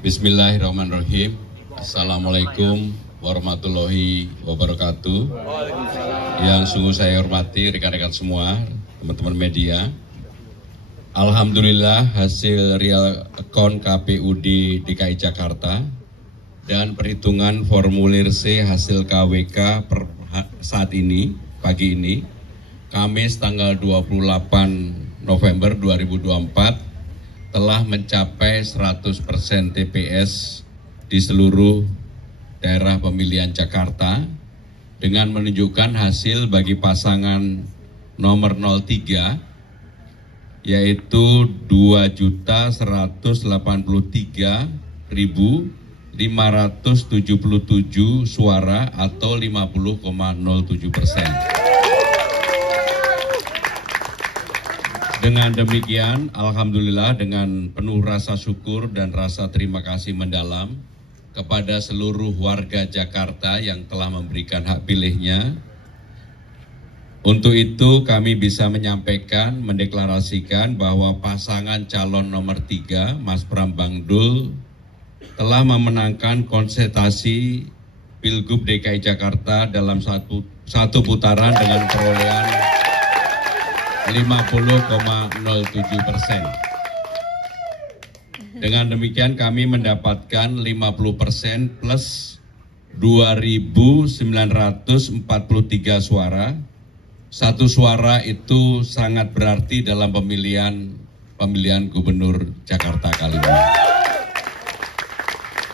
Bismillahirrahmanirrahim. Assalamualaikum warahmatullahi wabarakatuh. Yang sungguh saya hormati rekan-rekan semua, teman-teman media. Alhamdulillah hasil real account KPUD DKI Jakarta dan perhitungan formulir C hasil KWK per saat ini, pagi ini, Kamis tanggal 28 November 2024 telah mencapai 100% TPS di seluruh daerah pemilihan Jakarta dengan menunjukkan hasil bagi pasangan nomor 03 yaitu 2.183.577 suara atau 50,07%. Dengan demikian, alhamdulillah dengan penuh rasa syukur dan rasa terima kasih mendalam kepada seluruh warga Jakarta yang telah memberikan hak pilihnya. Untuk itu kami bisa menyampaikan, mendeklarasikan bahwa pasangan calon nomor 3, Mas Pram Bangdul, telah memenangkan konsultasi Pilgub DKI Jakarta dalam satu putaran dengan perolehan 50,07%. Dengan demikian kami mendapatkan 50% plus 2.943 suara. Satu suara itu sangat berarti dalam pemilihan gubernur Jakarta kali ini.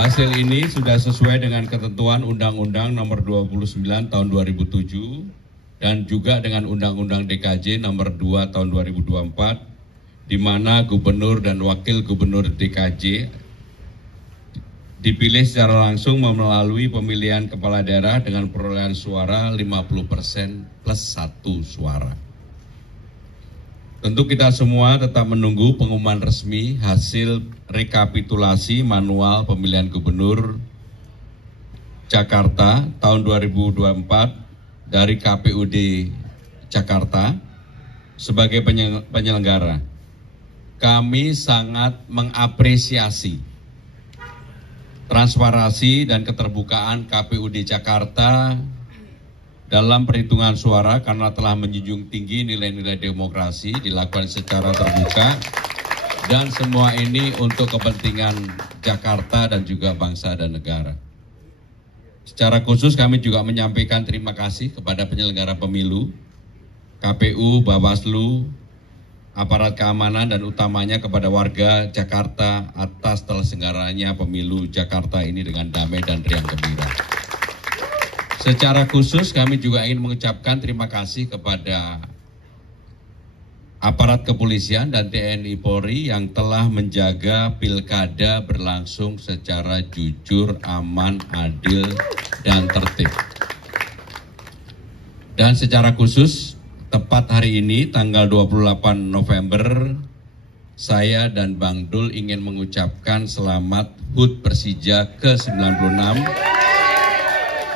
Hasil ini sudah sesuai dengan ketentuan Undang-Undang Nomor 29 Tahun 2007 dan juga dengan Undang-Undang DKJ Nomor 2 Tahun 2024, di mana gubernur dan wakil gubernur DKJ dipilih secara langsung melalui pemilihan kepala daerah dengan perolehan suara 50% plus 1 suara. Tentu kita semua tetap menunggu pengumuman resmi hasil rekapitulasi manual pemilihan gubernur Jakarta tahun 2024 dari KPUD Jakarta sebagai penyelenggara. Kami sangat mengapresiasi transparansi dan keterbukaan KPUD Jakarta dalam perhitungan suara karena telah menjunjung tinggi nilai-nilai demokrasi dilakukan secara terbuka dan semua ini untuk kepentingan Jakarta dan juga bangsa dan negara. Secara khusus kami juga menyampaikan terima kasih kepada penyelenggara pemilu, KPU, Bawaslu, aparat keamanan dan utamanya kepada warga Jakarta atas terselenggaranya pemilu Jakarta ini dengan damai dan riang gembira. Secara khusus kami juga ingin mengucapkan terima kasih kepada aparat kepolisian dan TNI Polri yang telah menjaga pilkada berlangsung secara jujur, aman, adil, dan tertib. Dan secara khusus tepat hari ini, tanggal 28 November, saya dan Bang Dul ingin mengucapkan selamat HUT Persija ke-96.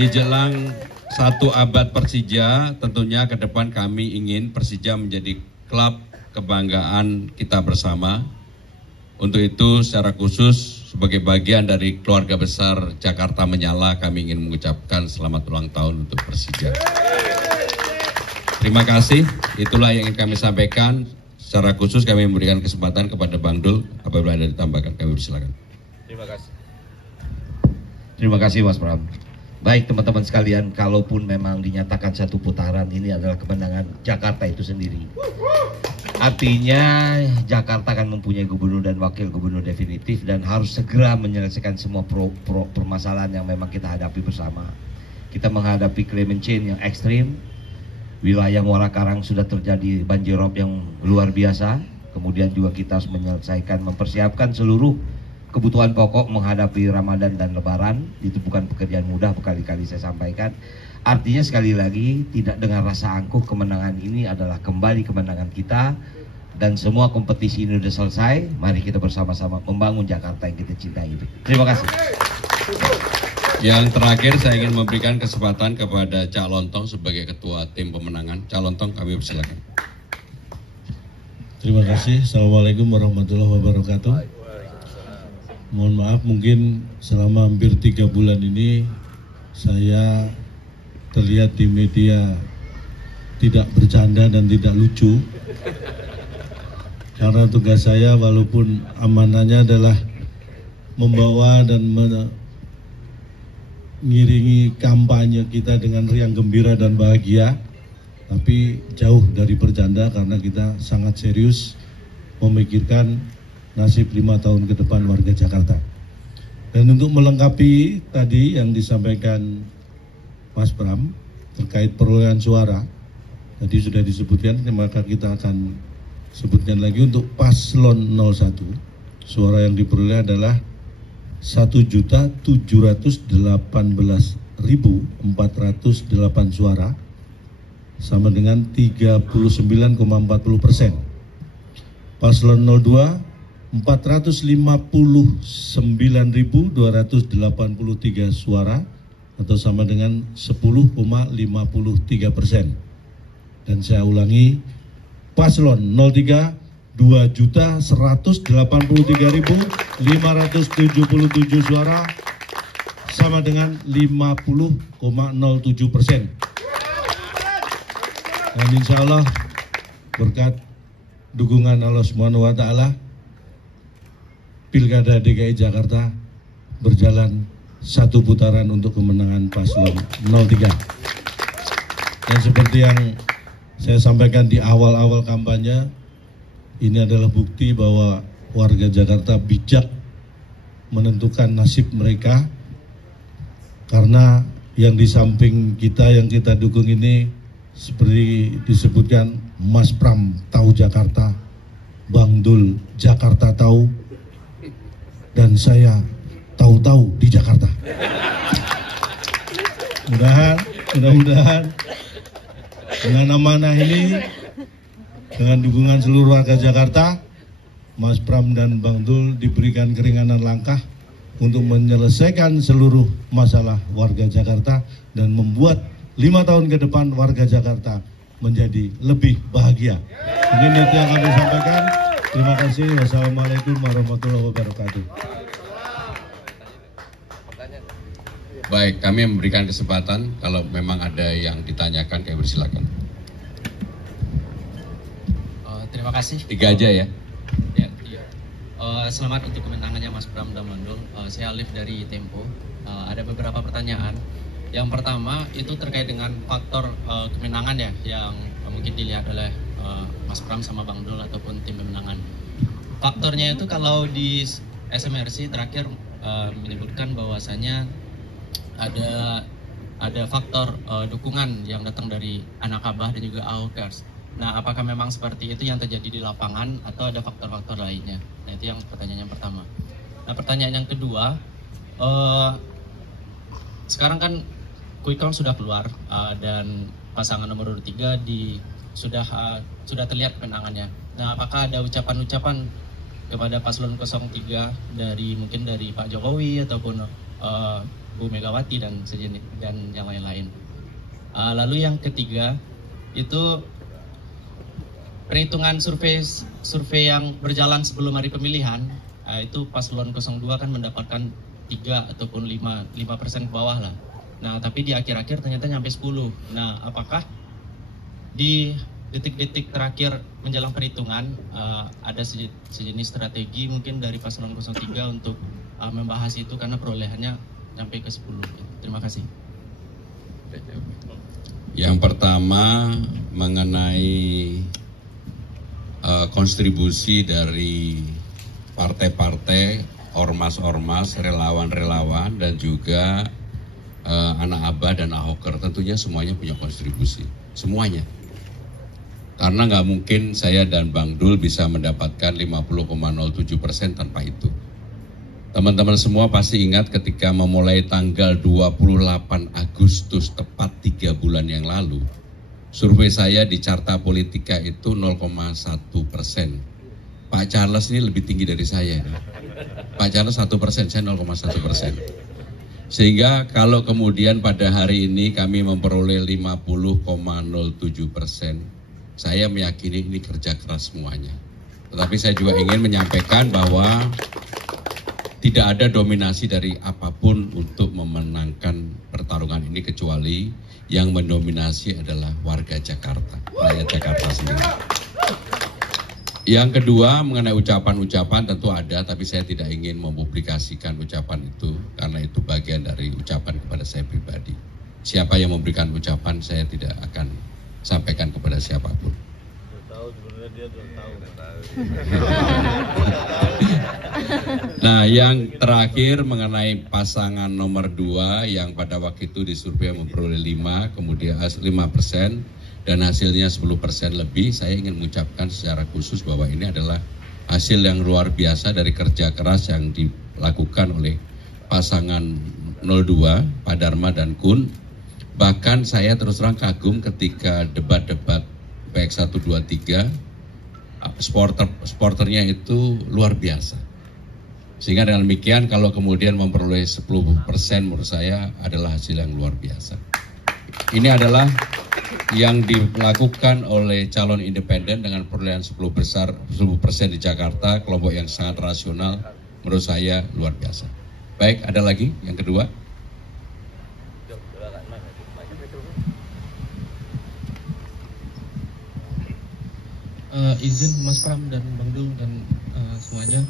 Di jelang 1 abad Persija, tentunya ke depan kami ingin Persija menjadi klub kebanggaan kita bersama. Untuk itu, secara khusus, sebagai bagian dari keluarga besar Jakarta Menyala, kami ingin mengucapkan selamat ulang tahun untuk Persija. Terima kasih, itulah yang ingin kami sampaikan. Secara khusus kami memberikan kesempatan kepada Bang Dul, apabila ada ditambahkan kami persilakan. Terima kasih. Terima kasih Mas Pram. Baik teman-teman sekalian, kalaupun memang dinyatakan satu putaran, ini adalah kemenangan Jakarta itu sendiri. Artinya Jakarta akan mempunyai gubernur dan wakil gubernur definitif dan harus segera menyelesaikan semua permasalahan yang memang kita hadapi bersama. Kita menghadapi climate change yang ekstrim. Wilayah Muara Karang sudah terjadi banjirop yang luar biasa. Kemudian juga kita harus menyelesaikan, mempersiapkan seluruh kebutuhan pokok menghadapi Ramadan dan Lebaran. Itu bukan pekerjaan mudah, berkali-kali saya sampaikan. Artinya sekali lagi, tidak dengan rasa angkuh, kemenangan ini adalah kembali kemenangan kita. Dan semua kompetisi ini sudah selesai. Mari kita bersama-sama membangun Jakarta yang kita cintai. Terima kasih. Yang terakhir saya ingin memberikan kesempatan kepada Cak Lontong sebagai ketua tim pemenangan. Cak Lontong, kami persilakan. Terima kasih. Assalamualaikum warahmatullahi wabarakatuh. Mohon maaf, mungkin selama hampir 3 bulan ini saya terlihat di media tidak bercanda dan tidak lucu. Karena tugas saya walaupun amanahnya adalah membawa dan mengiringi kampanye kita dengan riang gembira dan bahagia, tapi jauh dari bercanda karena kita sangat serius memikirkan nasib 5 tahun ke depan warga Jakarta. Dan untuk melengkapi tadi yang disampaikan Mas Bram terkait perolehan suara, tadi sudah disebutkan, maka kita akan sebutkan lagi untuk paslon 01. Suara yang diperoleh adalah 1.718.408 suara, sama dengan 39,40%. Paslon 02 459.283 suara atau sama dengan 10,53%. Dan saya ulangi, paslon 03 2.183.577 suara sama dengan 50,07%. Dan insya Allah berkat dukungan Allah Subhanahu wa Ta'ala, Pilkada DKI Jakarta berjalan 1 putaran untuk kemenangan paslon 03. Dan seperti yang saya sampaikan di awal-awal kampanye, ini adalah bukti bahwa warga Jakarta bijak menentukan nasib mereka, karena yang di samping kita yang kita dukung ini seperti disebutkan Mas Pram tahu Jakarta, Bang Dul Jakarta tahu, dan saya tahu-tahu di Jakarta. Mudah-mudahan dengan amanah ini, dengan dukungan seluruh warga Jakarta, Mas Pram dan Bang Dul diberikan keringanan langkah untuk menyelesaikan seluruh masalah warga Jakarta dan membuat 5 tahun ke depan warga Jakarta menjadi lebih bahagia. Mungkin itu yang kami sampaikan. Terima kasih. Wassalamualaikum warahmatullahi wabarakatuh. Baik, kami memberikan kesempatan kalau memang ada yang ditanyakan, kami persilakan. Terima kasih. 3 aja ya. Selamat untuk kemenangannya Mas Bram dan Bang Dul. Saya Alif dari Tempo. Ada beberapa pertanyaan. Yang pertama itu terkait dengan faktor kemenangan ya, yang mungkin dilihat oleh Mas Bram sama Bang Dul ataupun tim pemenangan. Faktornya itu kalau di SMRC terakhir menyebutkan bahwasanya ada faktor dukungan yang datang dari anak abah dan juga AOKers. Nah, apakah memang seperti itu yang terjadi di lapangan atau ada faktor-faktor lainnya? Nah, itu yang pertanyaan yang pertama. Nah, pertanyaan yang kedua, sekarang kan quick count sudah keluar dan pasangan nomor 3 sudah terlihat kemenangannya. Nah, apakah ada ucapan-ucapan kepada paslon 03 mungkin dari Pak Jokowi ataupun Bu Megawati dan sejenis dan yang lain-lain? Lalu yang ketiga itu perhitungan survei yang berjalan sebelum hari pemilihan, itu paslon 02 kan mendapatkan 3 ataupun 5% ke bawah lah. Nah, tapi di akhir-akhir ternyata nyampe 10. Nah, apakah di detik-detik terakhir menjelang perhitungan ada sejenis strategi mungkin dari paslon 03 untuk membahas itu karena perolehannya sampai ke 10. Terima kasih. Yang pertama mengenai kontribusi dari partai-partai, ormas-ormas, relawan-relawan, dan juga anak abah dan ahoker, tentunya semuanya punya kontribusi, semuanya. Karena nggak mungkin saya dan Bang Dul bisa mendapatkan 50,07% tanpa itu. Teman-teman semua pasti ingat ketika memulai tanggal 28 Agustus, tepat 3 bulan yang lalu, survei saya di Carta Politika itu 0,1%. Pak Charles ini lebih tinggi dari saya. Pak Charles 1%, saya 0,1%. Sehingga kalau kemudian pada hari ini kami memperoleh 50,07%, saya meyakini ini kerja keras semuanya. Tetapi saya juga ingin menyampaikan bahwa tidak ada dominasi dari apapun untuk memenangkan pertarungan ini, kecuali yang mendominasi adalah warga Jakarta, rakyat Jakarta sendiri. Yang kedua, mengenai ucapan-ucapan tentu ada, tapi saya tidak ingin mempublikasikan ucapan itu karena itu bagian dari ucapan kepada saya pribadi. Siapa yang memberikan ucapan saya tidak akan sampaikan kepada siapapun. Nah, yang terakhir mengenai pasangan nomor 2 yang pada waktu itu disurvei memperoleh 5, kemudian 5% dan hasilnya 10% lebih, saya ingin mengucapkan secara khusus bahwa ini adalah hasil yang luar biasa dari kerja keras yang dilakukan oleh pasangan 02, Pak Dharma dan Kun. Bahkan saya terus terang kagum ketika debat-debat PX 1, 2, 3, sporternya itu luar biasa. Sehingga dengan demikian kalau kemudian memperoleh 10% menurut saya adalah hasil yang luar biasa. Ini adalah yang dilakukan oleh calon independen dengan perolehan 10% di Jakarta, kelompok yang sangat rasional, menurut saya luar biasa. Baik, ada lagi yang kedua. Izin Mas Pram dan Bang Dul dan semuanya.